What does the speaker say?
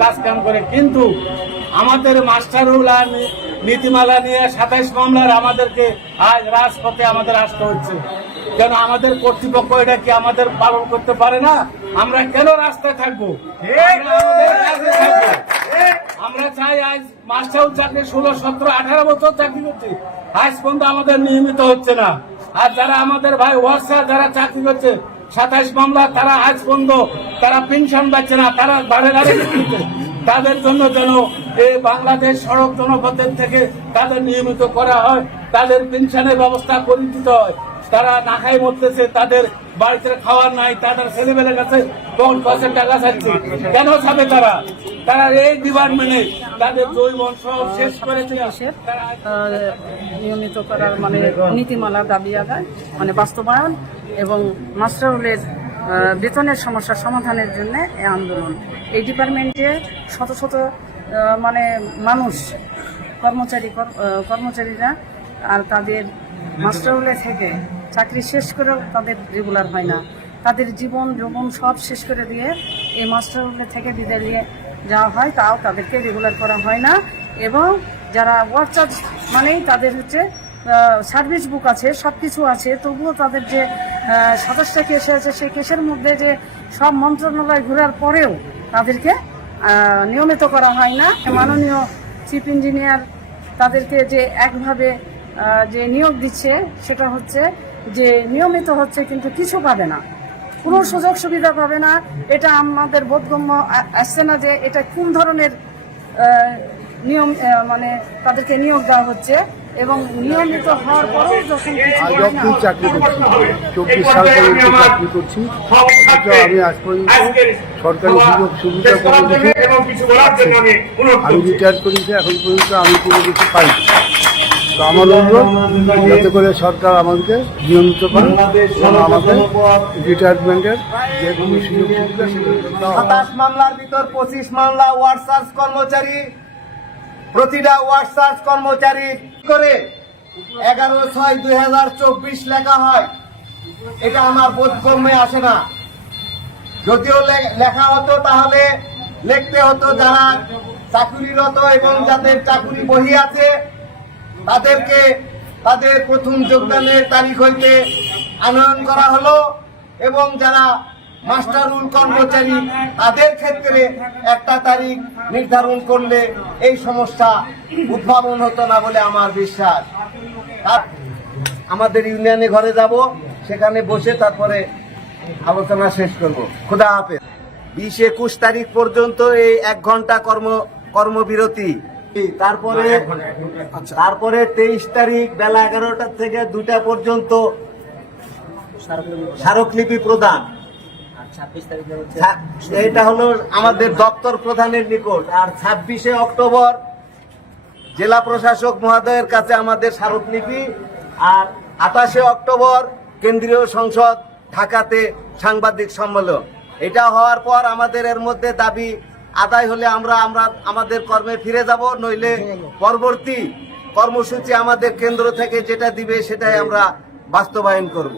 কাজ কাম করে। কিন্তু আমাদের মাস্টারুল আর নীতিমালা নিয়ে সাতাইশ মামলার আমাদেরকে আজ রাজপথে আমাদের আসতে হচ্ছে। কেন আমাদের কর্তৃপক্ষ এটা কি আমাদের পালন করতে পারে না? আমরা কেন রাস্তায় থাকব। আমরা চাই আজ মাস্টার চাকরি ষোলো সতেরো আঠারো বছর চাকরি করছি। আজ পর্যন্ত আমাদের নিয়মিত হচ্ছে না। আর যারা আমাদের ভাই ওয়ার্সা যারা চাকরি করছে সাতাইশ মামলা, তারা আজ পর্যন্ত তারা পেনশন পাচ্ছে না, তারা বাড়ে বাড়ে তাদের জন্য যেন এই বাংলাদেশ সড়ক জনপথের থেকে তাদের নিয়মিত করা হয়, তাদের পেনশনের ব্যবস্থা করে দিতে হয়। তারা না খাই মরতেছে, তাদের বাড়িতে খাওয়ার নাই, তাদের ছেলেমেয়ের কাছে কোন পাঁচের টাকা চাচ্ছে কেন খাবে তারা? তারা এই ডিপার্টমেন্টে নিয়মিত করার মানে নীতিমালা দাবি আদায় মানে বাস্তবায়ন এবং মাস্টারুলের বেতনের সমস্যা সমাধানের জন্য এই আন্দোলন। এই ডিপার্টমেন্টে শত শত মানে মানুষ, কর্মচারী, কর- কর্মচারীরা আর তাদের মাস্টারুলে থেকে চাকরি শেষ করেও তাদের রেগুলার হয় না। তাদের জীবন, যৌবন সব শেষ করে দিয়ে এই মাস্টারুলে থেকে বিদায় নিয়ে যাওয়া হয়, তাও তাদেরকে রেগুলার করা হয় না। এবং যারা ওয়ার্ক চার্জ মানেই তাদের হচ্ছে সার্ভিস বুক আছে সব কিছু আছে, তবুও তাদের যে সাতাশটা কেস আছে, সেই কেসের মধ্যে যে সব মন্ত্রণালয় ঘোরার পরেও তাদেরকে নিয়মিত করা হয় না। মাননীয় চিফ ইঞ্জিনিয়ার তাদেরকে যে একভাবে যে নিয়োগ দিচ্ছে, সেটা হচ্ছে যে নিয়মিত হচ্ছে কিন্তু কিছু পাবে না। কোনো সুযোগ সুবিধা পাবে না। এটা আমাদের বোধগম্য আসছে না যে এটা কোন ধরনের নিয়ম মানে তাদেরকে নিয়োগ দেওয়া হচ্ছে। এবং নিয়মিত হওয়ার পরেও যখন কিছু হয় চাকরি করছি। চব্বিশ সাল পর্যন্ত চাকরি করছি। আমি আজ পর্যন্ত সরকারি সুযোগ সুবিধা কোনো কিছু। আমি রিটায়ার করেছি এখন পর্যন্ত আমি কোনো কিছু পাই আমার অনুরোধ, যাতে করে সরকার আমাদেরকে নিয়মিত করে এবং আমাদের রিটায়ারমেন্টের যে কোনো সুযোগ। সাতাশ মামলার ভিতর পঁচিশ মামলা ওয়ার্সার্স কর্মচারী, প্রতিটা ওয়ার্সার্স কর্মচারী করে এগারো ছয় দুই হাজার চব্বিশ লেখা হয় এটা আমার বোধগম্যে আসে না যদিও লেখা হতো, তাহলে লিখতে হতো যারা চাকুরিরত এবং যাদের চাকুরি বহি আছে তাদেরকে তাদের প্রথম যোগদানের তারিখ হইতে আনয়ন করা হলো এবং যারা মাস্টারুল কর্মচারী, তাদের ক্ষেত্রে একটা তারিখ নির্ধারণ করলে এই সমস্যা উদ্ভাবন হতো না বলে আমার বিশ্বাস। আমাদের ইউনিয়নে ঘরে যাব, সেখানে বসে তারপরে আলোচনা শেষ করব। খুদা হাফেজ। বিশ একুশ তারিখ পর্যন্ত এই এক ঘণ্টা কর্ম কর্মবিরতি তারপরে তারপরে তেইশ তারিখ বেলা এগারোটা থেকে দুটা পর্যন্ত স্মারকলিপি প্রদান। এটা হলো আমাদের দপ্তর প্রধানের নিকট। আর ছাব্বিশে অক্টোবর জেলা প্রশাসক মহোদয়ের কাছে আমাদের স্মারকলিপি। আর আঠাশে অক্টোবর কেন্দ্রীয় সংসদ ঢাকাতে সাংবাদিক সম্মেলন। এটা হওয়ার পর আমাদের এর মধ্যে দাবি আদায় হলে আমরা আমরা আমাদের কর্মে ফিরে যাব, নইলে পরবর্তী কর্মসূচি আমাদের কেন্দ্র থেকে যেটা দিবে সেটাই আমরা বাস্তবায়ন করব।